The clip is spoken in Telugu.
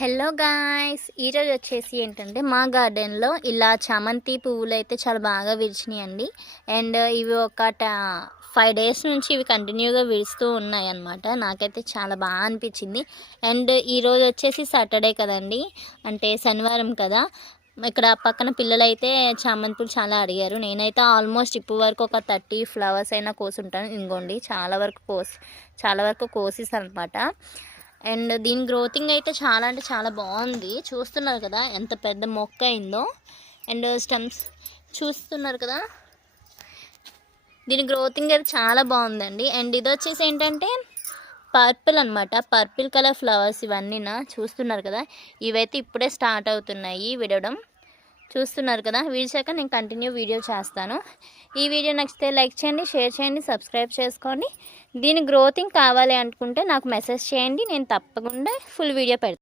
హలో గాయ్స్, ఈరోజు వచ్చేసి ఏంటంటే మా గార్డెన్లో ఇలా చామంతి పువ్వులు అయితే చాలా బాగా విరిచినాయండి. అండ్ ఇవి ఒక 5 డేస్ నుంచి ఇవి కంటిన్యూగా విరుస్తూ ఉన్నాయి అన్నమాట. నాకైతే చాలా బాగా అనిపించింది. అండ్ ఈరోజు వచ్చేసి సాటర్డే కదండి, అంటే శనివారం కదా. ఇక్కడ పక్కన పిల్లలైతే చామంతి పూలు చాలా అడిగారు. నేనైతే ఆల్మోస్ట్ ఇప్పుడు వరకు ఒక 30 ఫ్లవర్స్ అయినా కోసుంటాను. ఇంకోండి చాలా వరకు కోసేసాను అనమాట. అండ్ దీని గ్రోతింగ్ అయితే చాలా అంటే చాలా బాగుంది. చూస్తున్నారు కదా ఎంత పెద్ద మొక్క అయిందో. అండ్ స్టెమ్స్ చూస్తున్నారు కదా, దీని గ్రోతింగ్ అయితే చాలా బాగుందండి. అండ్ ఇది వచ్చేసి ఏంటంటే పర్పుల్ అనమాట, పర్పుల్ కలర్ ఫ్లవర్స్ ఇవన్నీ చూస్తున్నారు కదా. ఇవైతే ఇప్పుడే స్టార్ట్ అవుతున్నాయి విడవడం. చూస్తున్నారు కదా, విడిచాక నేను కంటిన్యూ వీడియో చేస్తాను. ఈ వీడియో నచ్చితే లైక్ చేయండి, షేర్ చేయండి, సబ్స్క్రైబ్ చేసుకోండి. దీని గ్రోతింగ్ కావాలి అనుకుంటే నాకు మెసేజ్ చేయండి, నేను తప్పకుండా ఫుల్ వీడియో పెడతాను.